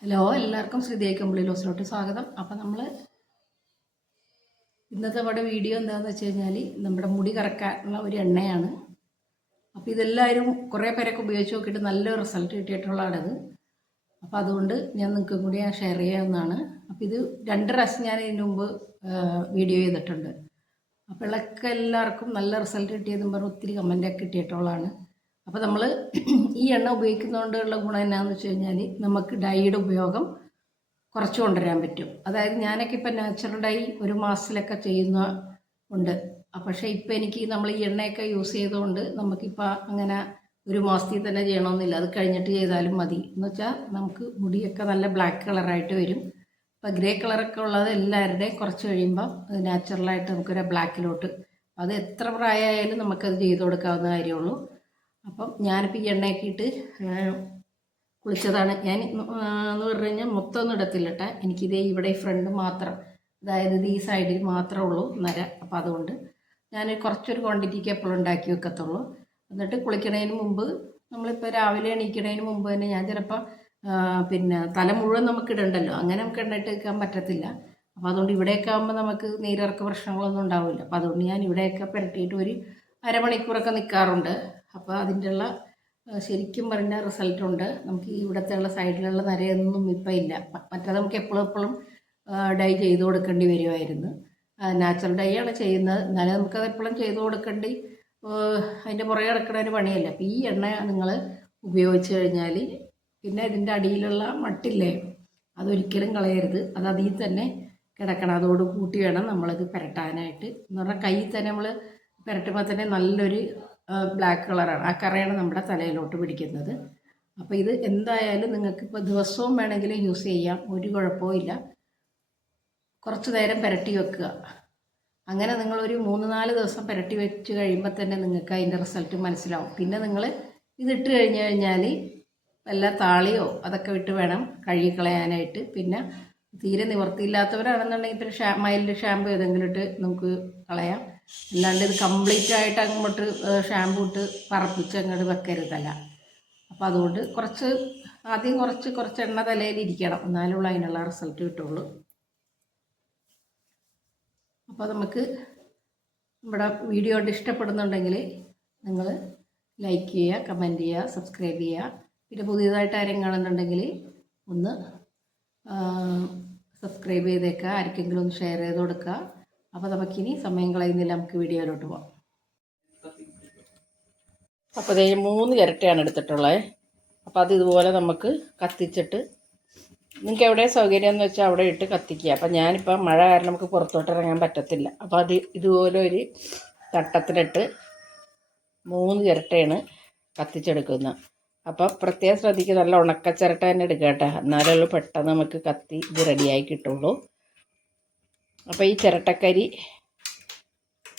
Hello എല്ലാവർക്കും ശ്രീദേവി കമ്പിളി ലോസിലോട്ട് സ്വാഗതം. അപ്പം നമ്മൾ ഇന്നത്തെ നമ്മുടെ വീഡിയോ എന്താണെന്ന് വെച്ച് കഴിഞ്ഞാൽ നമ്മുടെ മുടി കറക്കാനുള്ള ഒരു എണ്ണയാണ്. അപ്പോൾ ഇതെല്ലാവരും കുറേ പേരൊക്കെ ഉപയോഗിച്ച് നോക്കിയിട്ട് നല്ല റിസൾട്ട് കിട്ടിയിട്ടുള്ളതാണിത് അപ്പോൾ അതുകൊണ്ട് ഞാൻ നിങ്ങൾക്കും കൂടി ഞാൻ ഷെയർ ചെയ്യാവുന്നതാണ്. അപ്പോൾ ഇത് രണ്ട് പ്രാവശ്യം ഞാൻ ഇതിന് മുമ്പ് വീഡിയോ ചെയ്തിട്ടുണ്ട്. അപ്പോൾ ഇളക്കെല്ലാവർക്കും നല്ല റിസൾട്ട് കിട്ടിയതെന്ന് പറഞ്ഞ് ഒത്തിരി കമന്റൊക്കെ കിട്ടിയിട്ടുള്ളതാണ്. അപ്പോൾ നമ്മൾ ഈ എണ്ണ ഉപയോഗിക്കുന്നതുകൊണ്ടുള്ള ഗുണം എന്നാന്ന് വെച്ച് കഴിഞ്ഞാൽ നമുക്ക് ഡൈയുടെ ഉപയോഗം കുറച്ച് കൊണ്ടുവരാൻ പറ്റും. അതായത് ഞാനൊക്കെ ഇപ്പം നാച്ചുറൽ ഡൈ ഒരു മാസത്തിലൊക്കെ ചെയ്യുന്ന ഉണ്ട്. പക്ഷേ ഇപ്പം എനിക്ക് നമ്മൾ ഈ എണ്ണയൊക്കെ യൂസ് ചെയ്തുകൊണ്ട് നമുക്കിപ്പോൾ അങ്ങനെ ഒരു മാസത്തിൽ തന്നെ ചെയ്യണമെന്നില്ല അത് കഴിഞ്ഞിട്ട് ചെയ്താലും മതി. എന്ന് വെച്ചാൽ നമുക്ക് മുടിയൊക്കെ നല്ല ബ്ലാക്ക് കളറായിട്ട് വരും. ഇപ്പോൾ ഗ്രേ കളറൊക്കെ ഉള്ളത് എല്ലാവരുടെയും കുറച്ച് കഴിയുമ്പോൾ അത് നാച്ചുറലായിട്ട് നമുക്കൊരു ബ്ലാക്കിലോട്ട് അത് എത്ര പ്രായമായാലും നമുക്കത് ചെയ്തു കൊടുക്കാവുന്ന കാര്യമുള്ളൂ അപ്പം ഞാനിപ്പോൾ ഈ എണ്ണയൊക്കെ കുളിച്ചതാണ്. ഞാൻ എന്ന് പറഞ്ഞു കഴിഞ്ഞാൽ മൊത്തം ഒന്നും ഇടത്തില്ല കേട്ടോ എനിക്കിതേ ഇവിടെ ഫ്രണ്ട് മാത്രം അതായത് ഈ സൈഡിൽ മാത്രമേ ഉള്ളൂ നര. അപ്പോൾ അതുകൊണ്ട് ഞാൻ കുറച്ചൊരു ക്വാണ്ടിറ്റിക്ക് എപ്പോഴും ഉണ്ടാക്കി വെക്കത്തുള്ളൂ. എന്നിട്ട് കുളിക്കണതിന് മുമ്പ് നമ്മളിപ്പോൾ രാവിലെ എണീക്കണതിന് മുമ്പ് തന്നെ ഞാൻ ചിലപ്പോൾ പിന്നെ തല മുഴുവൻ നമുക്ക് ഇടണ്ടല്ലോ. അങ്ങനെ നമുക്ക് എണ്ണയിട്ട് വെക്കാൻ പറ്റത്തില്ല. അപ്പോൾ അതുകൊണ്ട് ഇവിടെയൊക്കെ ആകുമ്പോൾ നമുക്ക് നീരിറക്ക പ്രശ്നങ്ങളൊന്നും ഉണ്ടാവില്ല. അപ്പോൾ അതുകൊണ്ട് ഞാൻ ഇവിടെയൊക്കെ പുരട്ടിയിട്ട് ഒരു അരമണിക്കൂറൊക്കെ നിൽക്കാറുണ്ട് അപ്പോൾ അതിന്റെ ഉള്ള ശരിക്കും പറഞ്ഞ റിസൾട്ട് ഉണ്ട് നമുക്ക് ഇവിടുത്തെ ഉള്ള സൈഡിലുള്ള നരയൊന്നും ഇപ്പം ഇല്ല. മറ്റേ നമുക്ക് എപ്പോഴും എപ്പോഴും ഡൈ ചെയ്ത് കൊടുക്കേണ്ടി വരുമായിരുന്നു നാച്ചുറൽ ഡൈ ആണ് ചെയ്യുന്നത്. എന്നാലും നമുക്കത് എപ്പോഴും ചെയ്ത് കൊടുക്കേണ്ടി അതിന്റെ പുറകെ കിടക്കുന്ന ഒരു പണിയല്ല. അപ്പോൾ ഈ എണ്ണ നിങ്ങൾ ഉപയോഗിച്ച് കഴിഞ്ഞാൽ പിന്നെ ഇതിന്റെ അടിയിലുള്ള മട്ടില്ലേ അതൊരിക്കലും കളയരുത്. അത് അതിൽ തന്നെ കിടക്കണം. അതോട് കൂട്ടി വേണം നമ്മളത് പുരട്ടാനായിട്ട്. എന്ന് പറഞ്ഞാൽ കയ്യിൽ തന്നെ നമ്മൾ പുരട്ടുമ്പോൾ തന്നെ നല്ലൊരു ബ്ലാക്ക് കളറാണ് ആ കറയാണ് നമ്മുടെ തലയിലോട്ട് പിടിക്കുന്നത്. അപ്പോൾ ഇത് എന്തായാലും നിങ്ങൾക്ക് ഇപ്പോൾ ദിവസവും വേണമെങ്കിൽ യൂസ് ചെയ്യാം. ഒരു കുഴപ്പവും ഇല്ല. കുറച്ച് നേരം പുരട്ടി വെക്കുക. അങ്ങനെ നിങ്ങളൊരു മൂന്ന് നാല് ദിവസം പുരട്ടി വെച്ച് കഴിയുമ്പോൾ തന്നെ നിങ്ങൾക്ക് അതിന്റെ റിസൾട്ട് മനസ്സിലാവും. പിന്നെ നിങ്ങൾ ഇതിട്ട് കഴിഞ്ഞ് കഴിഞ്ഞാൽ വല്ല താളിയോ അതൊക്കെ വിട്ട് വേണം കഴുകിക്കളയാനായിട്ട് പിന്നെ തീരെ നിവർത്തിയില്ലാത്തവരാണെന്നുണ്ടെങ്കിൽ പിന്നെ ഷാ മൈൽഡ് ഷാമ്പു ഏതെങ്കിലും ഇട്ട് നമുക്ക് കളയാം. അല്ലാണ്ട് ഇത് കംപ്ലീറ്റ് ആയിട്ട് അങ്ങോട്ട് ഷാമ്പു ഇട്ട് പറപ്പിച്ച് അങ്ങോട്ട് വെക്കരുതല്ല. അപ്പോൾ അതുകൊണ്ട് കുറച്ച് ആദ്യം കുറച്ച് കുറച്ച് എണ്ണ തലയിൽ ഇരിക്കണം. എന്നാലുള്ള അതിനുള്ള റിസൾട്ട് കിട്ടുള്ളൂ. അപ്പോൾ നമുക്ക് നമ്മുടെ വീഡിയോ ഇഷ്ടപ്പെടുന്നുണ്ടെങ്കിൽ നിങ്ങൾ ലൈക്ക് ചെയ്യുക കമന്റ് ചെയ്യുക സബ്സ്ക്രൈബ് ചെയ്യുക. പിന്നെ പുതിയതായിട്ട് ആരെങ്കിലും കാണുന്നുണ്ടെങ്കിൽ ഒന്ന് സബ്സ്ക്രൈബ് ചെയ്തേക്കുക ആർക്കെങ്കിലും ഒന്ന് ഷെയർ ചെയ്ത് കൊടുക്കുക അപ്പോൾ നമുക്കിനി സമയം കളയുന്നില്ല നമുക്ക് വീഡിയോയിലോട്ട് പോവാം. അപ്പോൾ ഇതേ മൂന്ന് ഇരട്ടയാണ് എടുത്തിട്ടുള്ളത് അപ്പോൾ അത് ഇതുപോലെ നമുക്ക് കത്തിച്ചിട്ട് നിങ്ങൾക്ക് എവിടെ സൗകര്യം എന്ന് വെച്ചാൽ അവിടെ ഇട്ട് കത്തിക്കുക. അപ്പം ഞാനിപ്പോൾ മഴ കാരണം നമുക്ക് പുറത്തോട്ട് ഇറങ്ങാൻ പറ്റത്തില്ല. അപ്പോൾ അത് ഇതുപോലെ ഒരു തട്ടത്തിലിട്ട് മൂന്ന് ഇരട്ടയാണ് കത്തിച്ചെടുക്കുന്നത്. അപ്പോൾ പ്രത്യേകം ശ്രദ്ധിക്കുക നല്ല ഉണക്ക ചിരട്ട തന്നെ എടുക്കുക കേട്ടോ. എന്നാലേ പെട്ടെന്ന് നമുക്ക് കത്തി ഇത് റെഡിയായി കിട്ടുള്ളൂ. അപ്പോൾ ഈ ചിരട്ടക്കരി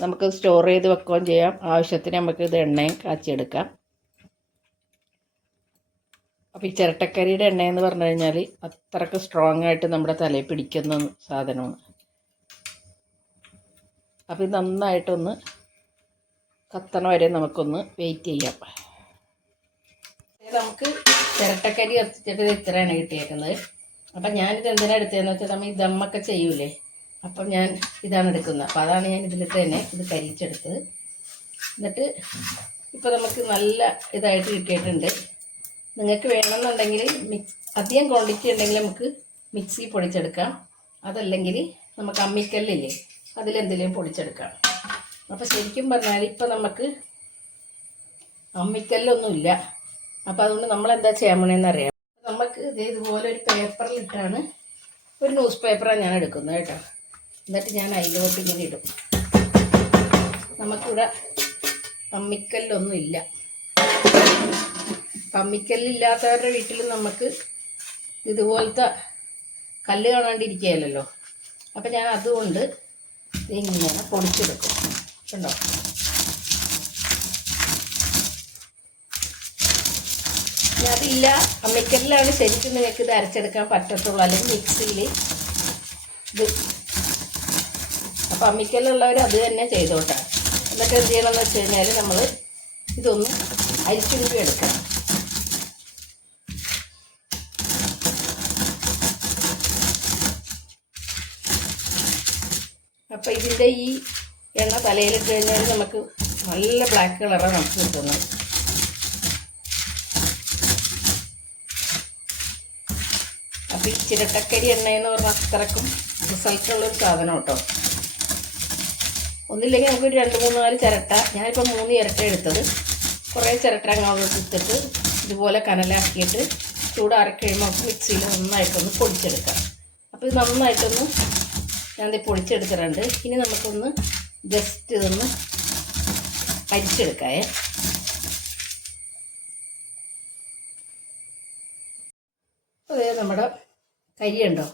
നമുക്ക് സ്റ്റോർ ചെയ്ത് വെക്കുകയും ചെയ്യാം. ആവശ്യത്തിന് നമുക്ക് ഇത് എണ്ണയും കാച്ചിയെടുക്കാം അപ്പോൾ ഈ ചിരട്ടക്കരിയുടെ എണ്ണയെന്ന് പറഞ്ഞു കഴിഞ്ഞാൽ അത്രയ്ക്ക് സ്ട്രോങ് ആയിട്ട് നമ്മുടെ തലയിൽ പിടിക്കുന്ന സാധനമാണ്. അപ്പോൾ ഇത് നന്നായിട്ടൊന്ന് കത്തണ വരെ നമുക്കൊന്ന് വെയിറ്റ് ചെയ്യാം. നമുക്ക് ചിരട്ടക്കരി കത്തിച്ചിട്ട് ഇത്രയാണ് കിട്ടിയേക്കുന്നത്. അപ്പം ഞാനിത് എന്തിനാണ് എടുത്തതെന്ന് വെച്ചാൽ നമ്മൾ ഈ ദമ്മൊക്കെ ചെയ്യൂലേ? അപ്പം ഞാൻ ഇതാണ് എടുക്കുന്നത്. അപ്പോൾ അതാണ് ഞാൻ ഇതിലിട്ട് തന്നെ ഇത് കരിച്ചെടുത്തത്. എന്നിട്ട് ഇപ്പോൾ നമുക്ക് നല്ല ഇതായിട്ട് കിട്ടിയിട്ടുണ്ട്. നിങ്ങൾക്ക് വേണമെന്നുണ്ടെങ്കിൽ മിക്സ് അധികം ക്വാണ്ടിറ്റി ഉണ്ടെങ്കിൽ നമുക്ക് മിക്സി പൊടിച്ചെടുക്കാം. അതല്ലെങ്കിൽ നമുക്ക് അമ്മിക്കല്ലില്ലേ അതിലെന്തെങ്കിലും പൊടിച്ചെടുക്കാം. അപ്പോൾ ശരിക്കും പറഞ്ഞാൽ ഇപ്പോൾ നമുക്ക് അമ്മിക്കല്ലൊന്നുമില്ല. അപ്പോൾ അതുകൊണ്ട് നമ്മൾ എന്താ ചെയ്യാൻ പോണെന്ന് അറിയാം. നമുക്ക് ഇത് ഇതുപോലെ ഒരു പേപ്പറിലിട്ടാണ് ഒരു ന്യൂസ് പേപ്പറാണ് ഞാൻ എടുക്കുന്നത് കേട്ടോ. എന്നിട്ട് ഞാൻ അതിലോട്ട് ഇങ്ങനെ ഇടും. നമുക്കിവിടെ പമ്മിക്കല്ലൊന്നും ഇല്ല. പമ്മിക്കല്ലില്ലാത്തവരുടെ വീട്ടിൽ നമുക്ക് ഇതുപോലത്തെ കല്ല് കാണാണ്ടിരിക്കുകയല്ലോ അപ്പം ഞാൻ അതുകൊണ്ട് ഇങ്ങനെ പൊടിച്ചെടുക്കും കണ്ടോ? അതില്ല. അമ്മിക്കല്ലിലാണ് ശരിക്കും നിങ്ങൾക്ക് ഇത് അരച്ചെടുക്കാൻ പറ്റത്തുള്ളൂ. അല്ലെങ്കിൽ മിക്സിയിൽ ഇത് അപ്പം അമ്മിക്കല്ലുള്ളവർ അത് തന്നെ ചെയ്തോട്ടെ. എന്നിട്ട് എന്ത് ചെയ്യണമെന്ന് വെച്ച് കഴിഞ്ഞാൽ നമ്മൾ ഇതൊന്ന് അരിച്ചുകൂടി എടുക്കാം. അപ്പം ഇതിന്റെ ഈ എണ്ണ തലയിലിട്ട് കഴിഞ്ഞാൽ നമുക്ക് നല്ല ബ്ലാക്ക് കളറാണ് നമുക്ക് കിട്ടുന്നത്. അപ്പോൾ എണ്ണ എന്ന് പറഞ്ഞാൽ അത്രക്കും റിസൾട്ടുള്ളൊരു സാധനം കേട്ടോ. ഒന്നില്ലെങ്കിൽ നമുക്കൊരു രണ്ട് മൂന്ന് നാല് ചിരട്ട. ഞാനിപ്പോൾ മൂന്ന് ചിരട്ട എടുത്തത്. കുറേ ചിരട്ട അങ്ങോട്ട് എടുത്തിട്ട് ഇതുപോലെ കനലാക്കിയിട്ട് ചൂടാറി കഴിയുമ്പോൾ നമുക്ക് മിക്സിയിൽ നന്നായിട്ടൊന്ന് പൊടിച്ചെടുക്കാം. അപ്പോൾ ഇത് നന്നായിട്ടൊന്ന് ഞാനിത് പൊടിച്ചെടുത്തിട്ടുണ്ട്. ഇനി നമുക്കൊന്ന് ജസ്റ്റ് ഇതൊന്ന് അരിച്ചെടുക്കാമേ. അതേ നമ്മുടെ കരിയുണ്ടോ?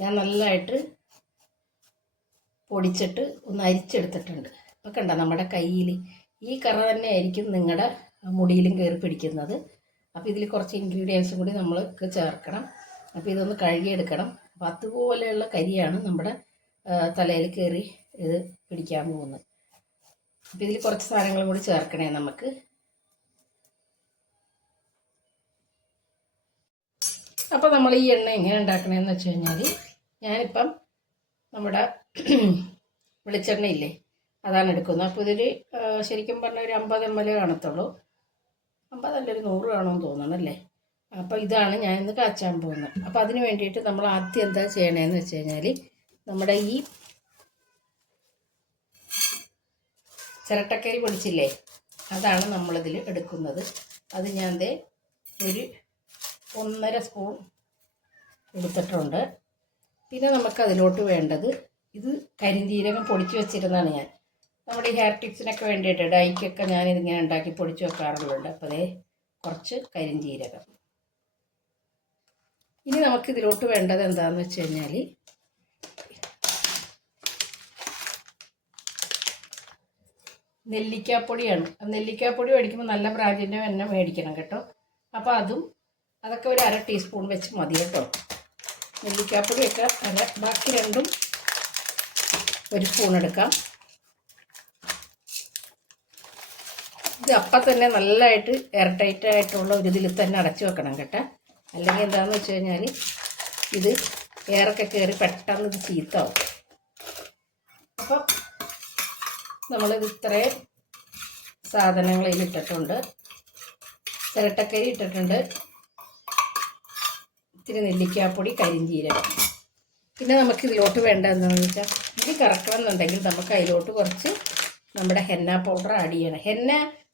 ഞാൻ നല്ലതായിട്ട് പൊടിച്ചിട്ട് ഒന്ന് അരിച്ചെടുത്തിട്ടുണ്ട്. ഇപ്പം കണ്ട നമ്മുടെ കയ്യിൽ ഈ കറ തന്നെ ആയിരിക്കും നിങ്ങളുടെ മുടിയിലും കയറി പിടിക്കുന്നത്. അപ്പോൾ ഇതിൽ കുറച്ച് ഇൻഗ്രീഡിയൻസും കൂടി നമ്മൾ ചേർക്കണം. അപ്പോൾ ഇതൊന്ന് കഴുകിയെടുക്കണം. അപ്പോൾ അതുപോലെയുള്ള കരിയാണ് നമ്മുടെ തലയിൽ കയറി ഇത് പിടിക്കാൻ പോകുന്നത്. അപ്പോൾ ഇതിൽ കുറച്ച് സാധനങ്ങളും കൂടി ചേർക്കണേ നമുക്ക്. അപ്പോൾ നമ്മൾ ഈ എണ്ണ എങ്ങനെ ഉണ്ടാക്കണമെന്ന് വെച്ച് കഴിഞ്ഞാൽ ഞാനിപ്പം നമ്മുടെ വെളിച്ചെണ്ണ ഇല്ലേ അതാണ് എടുക്കുന്നത്. അപ്പോൾ ഇതിൽ ശരിക്കും പറഞ്ഞാൽ ഒരു അമ്പത് എം എൽ കാണത്തുള്ളൂ. അമ്പതല്ല ഒരു നൂറ് കാണുമെന്ന് തോന്നണം അല്ലേ? അപ്പോൾ ഇതാണ് ഞാൻ ഇന്ന് കാച്ചാൻ പോകുന്നത്. അപ്പോൾ അതിന് വേണ്ടിയിട്ട് നമ്മൾ ആദ്യം എന്താ ചെയ്യണേന്ന് വെച്ച് കഴിഞ്ഞാൽ നമ്മുടെ ഈ ചിരട്ടക്കരി പൊടിച്ചില്ലേ അതാണ് നമ്മളിതിൽ എടുക്കുന്നത്. അത് ഞാൻ ഒരു ഒന്നര സ്പൂൺ എടുത്തിട്ടുണ്ട്. പിന്നെ നമുക്ക് അതിലോട്ട് വേണ്ടത് ഇത് കരിഞ്ജീരകം പൊടിച്ച് വെച്ചിരുന്നതാണ് ഞാൻ. നമ്മുടെ ഈ ഹെയർ ടിപ്സിനൊക്കെ വേണ്ടിയിട്ട് ഡൈക്കൊക്കെ ഞാനിതിങ്ങനെ ഉണ്ടാക്കി പൊടിച്ച് വെക്കാറുള്ളത് അപ്പോൾ അതേ കുറച്ച് കരിഞ്ജീരകം ഇനി നമുക്ക് ഇതിലോട്ട് വേണ്ടത് എന്താണെന്ന് വെച്ച് കഴിഞ്ഞാൽ നെല്ലിക്കാപ്പൊടിയാണ്. നെല്ലിക്കാപ്പൊടി മേടിക്കുമ്പോൾ നല്ല ബ്രാൻഡിന്റെ തന്നെ മേടിക്കണം കേട്ടോ. അപ്പോൾ അതും അതൊക്കെ ഒരു അര ടീസ്പൂൺ വെച്ച് മതി കേട്ടോ. നെല്ലിക്കാപ്പൊടിയൊക്കെ അര ബാക്കി രണ്ടും ഒരു സ്പൂൺ എടുക്കാം. ഇത് അപ്പം തന്നെ നല്ലതായിട്ട് എയർടൈറ്റ് ആയിട്ടുള്ള ഒരു ഇതിൽ തന്നെ അടച്ചു വെക്കണം കേട്ടോ. അല്ലെങ്കിൽ എന്താണെന്ന് വെച്ച് കഴിഞ്ഞാൽ ഇത് എയറൊക്കെ കയറി പെട്ടെന്ന് ഇത് ചീത്താവും. അപ്പം നമ്മളിത് ഇത്രയും സാധനങ്ങൾ ഇതിൽ ഇട്ടിട്ടുണ്ട് ചിരട്ടക്കരി ഇട്ടിട്ടുണ്ട്. ഇത്തിരി നെല്ലിക്കാപ്പൊടി കരിഞ്ചീരകം പിന്നെ നമുക്ക് ഇതിലോട്ട് വേണ്ട എന്താണെന്ന് വെച്ചാൽ ഇത് കറക്കണം എന്നുണ്ടെങ്കിൽ നമുക്ക് അതിലോട്ട് കുറച്ച് നമ്മുടെ ഹെന്ന പൗഡർ ആഡ് ചെയ്യണം. ഹെന്ന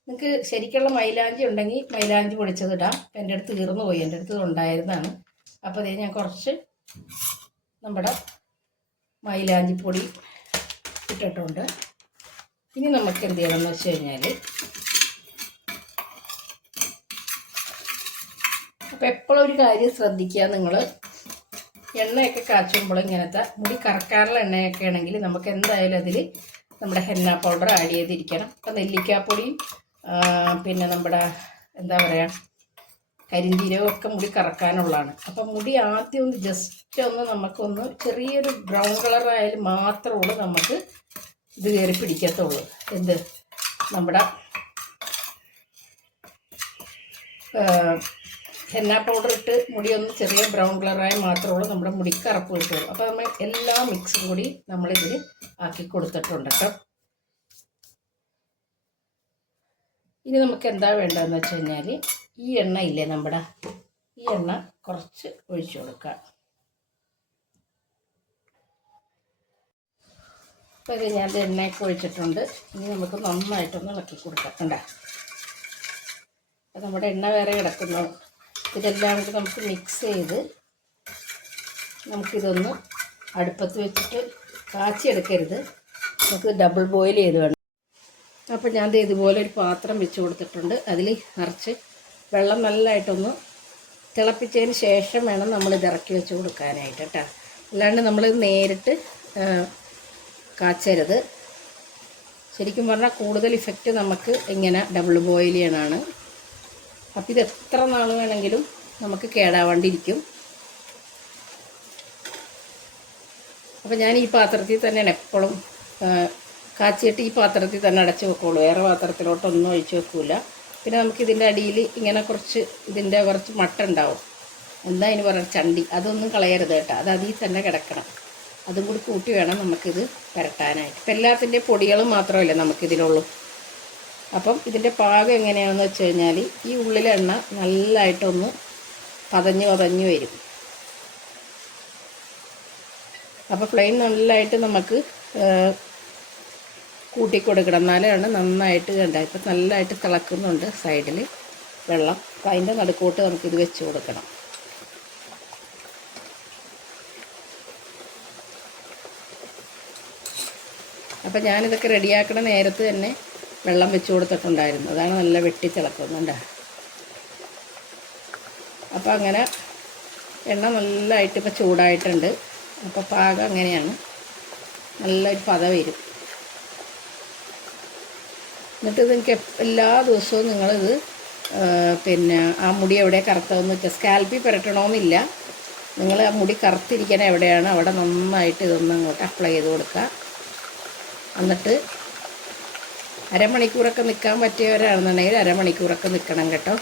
നിങ്ങൾക്ക് ശരിക്കുള്ള മൈലാഞ്ചി ഉണ്ടെങ്കിൽ മൈലാഞ്ചി പൊടിച്ചത് ഇടാം. അപ്പം എന്റെ അടുത്ത് തീർന്നു പോയി. എന്റെ അടുത്ത് ഉണ്ടായിരുന്നതാണ് അപ്പോൾ അതേ ഞാൻ കുറച്ച് നമ്മുടെ മൈലാഞ്ചിപ്പൊടി ഇട്ടിട്ടുണ്ട്. ഇനി നമുക്ക് എന്ത് ചെയ്യണമെന്ന് വെച്ച് കഴിഞ്ഞാൽ അപ്പോൾ എപ്പോഴും ഒരു കാര്യം ശ്രദ്ധിക്കുക. നിങ്ങൾ എണ്ണയൊക്കെ കാച്ചുമ്പോൾ ഇങ്ങനത്തെ മുടി കറക്കാറുള്ള എണ്ണയൊക്കെ ആണെങ്കിൽ നമുക്ക് എന്തായാലും അതിൽ നമ്മുടെ ഹെന്ന പൗഡർ ആഡ് ചെയ്തിരിക്കണം. അപ്പം നെല്ലിക്കാപ്പൊടിയും പിന്നെ നമ്മുടെ എന്താ പറയുക കരിഞ്ചീരകമൊക്കെ മുടി കറക്കാനുള്ളതാണ്. അപ്പം മുടി ആദ്യം ഒന്ന് ജസ്റ്റ് ഒന്ന് നമുക്കൊന്ന് ചെറിയൊരു ബ്രൗൺ കളറായാലും മാത്രമുള്ളൂ നമുക്ക് ഇത് കയറി പിടിക്കത്തുള്ളൂ. എന്ത്? നമ്മുടെ ഹെന്ന പൗഡർ ഇട്ട് മുടി ഒന്ന് ചെറിയ ബ്രൗൺ കളറായി മാത്രമുള്ളൂ നമ്മുടെ മുടി കറുപ്പ് കിട്ടുള്ളൂ അപ്പോൾ നമ്മൾ എല്ലാ മിക്സും കൂടി നമ്മളിതിൽ ആക്കി കൊടുത്തിട്ടുണ്ട് കേട്ടോ. ഇനി നമുക്ക് എന്താ വേണ്ടതെന്ന് വെച്ച് കഴിഞ്ഞാൽ ഈ എണ്ണ ഇല്ലേ നമ്മുടെ? ഈ എണ്ണ കുറച്ച് ഒഴിച്ചു കൊടുക്കാം അപ്പോൾ ഇത് ഞാൻ എണ്ണയൊക്കെ ഒഴിച്ചിട്ടുണ്ട്. ഇനി നമുക്ക് നന്നായിട്ടൊന്ന് ഇളക്കി കൊടുക്കാം. കണ്ട? നമ്മുടെ എണ്ണ വേറെ കിടക്കുന്നു. ഇതെല്ലാം കൂടി നമുക്ക് മിക്സ് ചെയ്ത് നമുക്കിതൊന്ന് അടുപ്പത്ത് വെച്ചിട്ട് കാച്ചിയെടുക്കരുത്. നമുക്ക് ഡബിൾ ബോയിൽ ചെയ്ത് വേണം. അപ്പോൾ ഞാൻ ഇതുപോലെ ഒരു പാത്രം വെച്ച് കൊടുത്തിട്ടുണ്ട്. അതിൽ നിറച്ച് വെള്ളം നല്ലതായിട്ടൊന്ന് തിളപ്പിച്ചതിന് ശേഷം വേണം നമ്മൾ ഇത് ഇറക്കി വെച്ച് കൊടുക്കാനായിട്ട് കേട്ടോ അല്ലാണ്ട് നമ്മൾ നേരിട്ട് കാച്ചരുത്. ശരിക്കും പറഞ്ഞാൽ കൂടുതൽ ഇഫക്റ്റ് നമുക്ക് ഇങ്ങനെ ഡബിൾ ബോയിൽ ചെയ്യണമാണ് അപ്പം ഇത് എത്ര നാൾ വേണമെങ്കിലും നമുക്ക് കേടാവാണ്ടിരിക്കും. അപ്പം ഞാൻ ഈ പാത്രത്തിൽ തന്നെയാണ് എപ്പോഴും കാച്ചിയിട്ട് ഈ പാത്രത്തിൽ തന്നെ അടച്ച് വെക്കുള്ളൂ. വേറെ പാത്രത്തിലോട്ടൊന്നും ഒഴിച്ച് വെക്കില്ല പിന്നെ നമുക്ക് ഇതിന്റെ അടിയിൽ ഇങ്ങനെ കുറച്ച് ഇതിന്റെ കുറച്ച് മട്ട ഉണ്ടാവും. എന്താ അതിന് പറയുക ചണ്ടി. അതൊന്നും കളയരുത് കേട്ടോ. അത് അതിൽ തന്നെ കിടക്കണം. അതും കൂടി കൂട്ടി വേണം നമുക്കിത് പുരട്ടാനായിട്ട്. ഇപ്പം എല്ലാത്തിന്റെ പൊടികളും മാത്രമല്ല നമുക്കിതിലുള്ളൂ. അപ്പം ഇതിന്റെ പാകം എങ്ങനെയാണെന്ന് വെച്ച് കഴിഞ്ഞാൽ ഈ ഉള്ളിലെണ്ണ നല്ലതായിട്ടൊന്ന് പതഞ്ഞ് പതഞ്ഞ് വരും. അപ്പോൾ ഫ്ലെയിം നല്ലതായിട്ട് നമുക്ക് കൂട്ടിക്കൊടുക്കണം. എന്നാലാണ് നന്നായിട്ട് കണ്ട ഇപ്പം നല്ലതായിട്ട് തിളക്കുന്നുണ്ട് സൈഡിൽ വെള്ളം. അപ്പം അതിന്റെ നടുക്കോട്ട് നമുക്കിത് വെച്ച് കൊടുക്കണം. അപ്പം ഞാനിതൊക്കെ റെഡിയാക്കണ നേരത്ത് തന്നെ വെള്ളം വെച്ച് കൊടുത്തിട്ടുണ്ടായിരുന്നു. അതാണ് നല്ല വെട്ടി തിളക്കുന്നുണ്ട് അപ്പോൾ അങ്ങനെ എണ്ണ നല്ലതായിട്ട് ഇപ്പോൾ ചൂടായിട്ടുണ്ട്. അപ്പോൾ പാകം അങ്ങനെയാണ്. നല്ലൊരു പത വരും. എന്നിട്ട് നിങ്ങൾക്ക് എല്ലാ ദിവസവും നിങ്ങളിത് പിന്നെ ആ മുടി എവിടെ കറുത്തതെന്ന് വെച്ചാൽ സ്കാൽപ്പിൽ പുരട്ടണമെന്നില്ല. നിങ്ങൾ ആ മുടി കറുത്തിരിക്കാൻ എവിടെയാണ് അവിടെ നന്നായിട്ട് ഇതൊന്ന് അങ്ങോട്ട് അപ്ലൈ ചെയ്ത് കൊടുക്കുക. എന്നിട്ട് അരമണിക്കൂറൊക്കെ നിൽക്കാൻ പറ്റിയവരാണെന്നുണ്ടെങ്കിൽ അരമണിക്കൂറൊക്കെ നിൽക്കണം കേട്ടോ.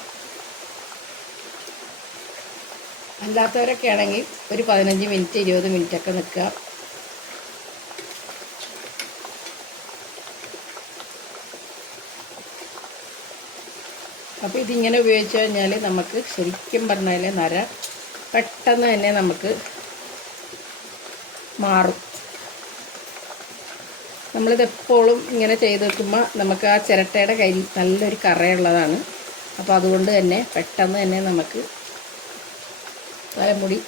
അല്ലാത്തവരൊക്കെ ആണെങ്കിൽ ഒരു പതിനഞ്ച് മിനിറ്റ് ഇരുപത് മിനിറ്റ് ഒക്കെ നിൽക്കുക. അപ്പോൾ ഇതിങ്ങനെ ഉപയോഗിച്ച് കഴിഞ്ഞാൽ നമുക്ക് ശരിക്കും പറഞ്ഞാൽ നര പെട്ടെന്ന് തന്നെ നമുക്ക് മാറും. നമ്മളിതെപ്പോഴും ഇങ്ങനെ ചെയ്ത് വെക്കുമ്പോൾ നമുക്ക് ആ ചിരട്ടയുടെ കരി നല്ലൊരു കറയുള്ളതാണ്. അപ്പോൾ അതുകൊണ്ട് തന്നെ പെട്ടെന്ന് തന്നെ നമുക്ക് തലമുടി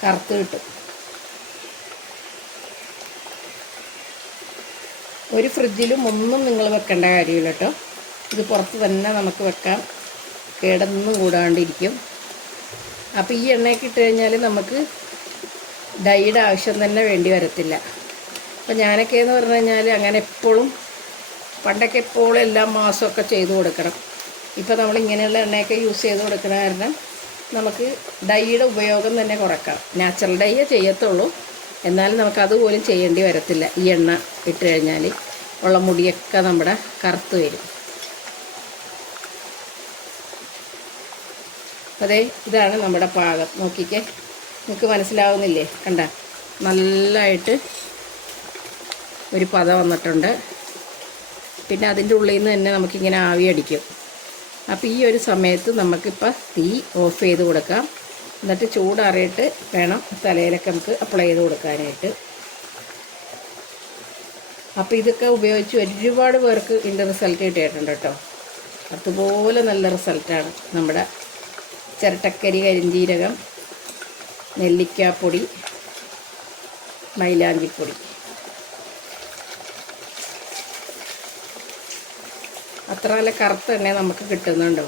കറുത്ത് കിട്ടും. ഒരു ഫ്രിഡ്ജിലും ഒന്നും നിങ്ങൾ വെക്കേണ്ട കാര്യമില്ല കേട്ടോ. ഇത് പുറത്ത് തന്നെ നമുക്ക് വെക്കാം. കേടൊന്നും കൂടാണ്ടിരിക്കും. അപ്പോൾ ഈ എണ്ണയൊക്കെ ഇട്ട് കഴിഞ്ഞാൽ നമുക്ക് ഡൈയുടെ ആവശ്യം തന്നെ വേണ്ടി വരത്തില്ല. അപ്പോൾ ഞാനൊക്കെ എന്ന് പറഞ്ഞു കഴിഞ്ഞാൽ അങ്ങനെ എപ്പോഴും പണ്ടൊക്കെ എപ്പോഴും എല്ലാ മാസമൊക്കെ ചെയ്തു കൊടുക്കണം. ഇപ്പോൾ നമ്മൾ ഇങ്ങനെയുള്ള എണ്ണയൊക്കെ യൂസ് ചെയ്ത് കൊടുക്കണ കാരണം നമുക്ക് ഡൈയുടെ ഉപയോഗം തന്നെ കുറക്കാം. നാച്ചുറൽ ഡൈയെ ചെയ്യത്തുള്ളൂ. എന്നാലും നമുക്ക് അതുപോലും ചെയ്യേണ്ടി വരത്തില്ല. ഈ എണ്ണ ഇട്ട് കഴിഞ്ഞാൽ ഉള്ള മുടിയൊക്കെ നമ്മുടെ കറുത്ത് വരും. അതെ ഇതാണ് നമ്മുടെ പാകം. നോക്കിക്കേ. നിങ്ങൾക്ക് മനസ്സിലാവുന്നില്ലേ? കണ്ട? നല്ലതായിട്ട് ഒരു പത വന്നിട്ടുണ്ട്. പിന്നെ അതിന്റെ ഉള്ളിൽ നിന്ന് തന്നെ നമുക്കിങ്ങനെ ആവി അടിക്കും. അപ്പോൾ ഈ ഒരു സമയത്ത് നമുക്കിപ്പോൾ തീ ഓഫ് ചെയ്ത് കൊടുക്കാം. എന്നിട്ട് ചൂടാറിയിട്ട് വേണം തലയിലൊക്കെ നമുക്ക് അപ്ലൈ ചെയ്ത് കൊടുക്കാനായിട്ട്. അപ്പോൾ ഇതൊക്കെ ഉപയോഗിച്ച് ഒരുപാട് പേർക്ക് ഇതിന്റെ റിസൾട്ട് കിട്ടിയിട്ടുണ്ട് കേട്ടോ. അതുപോലെ നല്ല റിസൾട്ടാണ് നമ്മുടെ ചിരട്ടക്കരി കരിഞ്ചീരകം നെല്ലിക്കാപ്പൊടി മൈലാഞ്ചിപ്പൊടി. അത്ര നല്ല കറുത്ത എണ്ണ നമുക്ക് കിട്ടുന്നുണ്ടോ?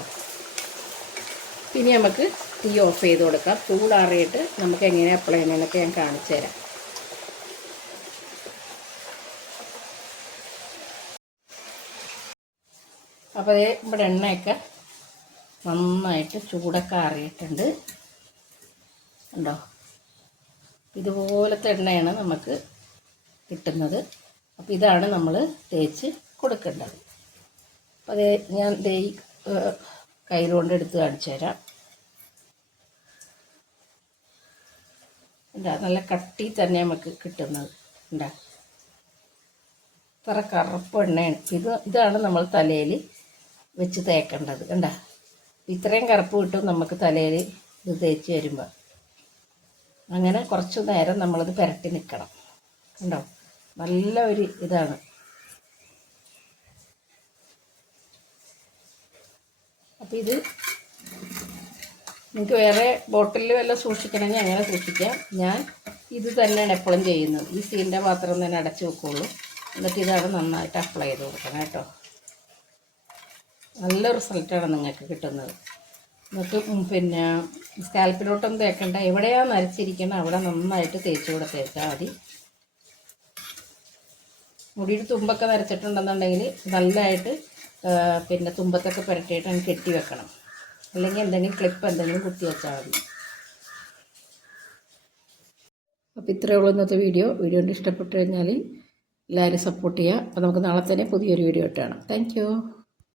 ഇനി നമുക്ക് തീ ഓഫ് ചെയ്ത് കൊടുക്കാം. ചൂടാറിയിട്ട് നമുക്ക് എങ്ങനെ അപ്ലൈ ചെയ്യണമെന്നൊക്കെ ഞാൻ കാണിച്ചു തരാം. അപ്പോൾ അതേ ഇവിടെ എണ്ണയൊക്കെ നന്നായിട്ട് ചൂടൊക്കെ ആറിയിട്ടുണ്ട്. ഉണ്ടോ ഇതുപോലത്തെ എണ്ണയാണ് നമുക്ക് കിട്ടുന്നത്. അപ്പോൾ ഇതാണ് നമ്മൾ തേച്ച് കൊടുക്കേണ്ടത്. അപ്പോൾ അതേ ഞാൻ ദേ കയ്യിലുകൊണ്ട് എടുത്ത് കാണിച്ചു തരാം. ഉണ്ടാ നല്ല കട്ടി തന്നെ നമുക്ക് കിട്ടുന്നത്. ഉണ്ടാ ഇത്ര കറുപ്പ് എണ്ണയാണ്. ഇത് ഇതാണ് നമ്മൾ തലയിൽ വെച്ച് തേക്കേണ്ടത്. കണ്ടാ? ഇത്രയും കറുപ്പ് കിട്ടും നമുക്ക് തലയിൽ ഇത് തേച്ച് വരുമ്പോൾ അങ്ങനെ കുറച്ച് നേരം നമ്മളത് പുരട്ടി നിൽക്കണം കണ്ടോ? നല്ല ഒരു ഇതാണ്. അപ്പം ഇത് നിങ്ങൾക്ക് വേറെ ബോട്ടിലിൽ വല്ല സൂക്ഷിക്കണമെങ്കിൽ അങ്ങനെ സൂക്ഷിക്കാം. ഞാൻ ഇത് തന്നെയാണ് എപ്പോഴും ചെയ്യുന്നത്. ഈ സീലിന്റെ പാത്രം തന്നെ അടച്ചു വെക്കുള്ളൂ. എന്നിട്ട് ഇതാണ് നന്നായിട്ട് അപ്ലൈ ചെയ്ത് കൊടുക്കണം കേട്ടോ. നല്ല റിസൾട്ടാണ് നിങ്ങൾക്ക് കിട്ടുന്നത്. നിങ്ങൾക്ക് പിന്നെ സ്കാൽപ്പിലോട്ടൊന്നും തേക്കണ്ട. എവിടെയാണ് നരച്ചിരിക്കണം അവിടെ നന്നായിട്ട് തേച്ചു കൂടെ തേച്ചാൽ മതി. മുടിയുടെ തുമ്പൊക്കെ നരച്ചിട്ടുണ്ടെന്നുണ്ടെങ്കിൽ നല്ലതായിട്ട് പിന്നെ തുമ്പത്തൊക്കെ പുരട്ടിയിട്ട് അങ്ങ് കെട്ടി വെക്കണം. അല്ലെങ്കിൽ എന്തെങ്കിലും ക്ലിപ്പ് എന്തെങ്കിലും കുത്തി വെച്ചാൽ മതി. അപ്പോൾ ഇത്രയേ ഉള്ളൂ ഇന്നത്തെ വീഡിയോ. വീഡിയോ ഇഷ്ടപ്പെട്ടു കഴിഞ്ഞാൽ എല്ലാവരും സപ്പോർട്ട് ചെയ്യുക. അപ്പോൾ നമുക്ക് നാളെ തന്നെ പുതിയൊരു വീഡിയോ ഇട്ടാണ് താങ്ക്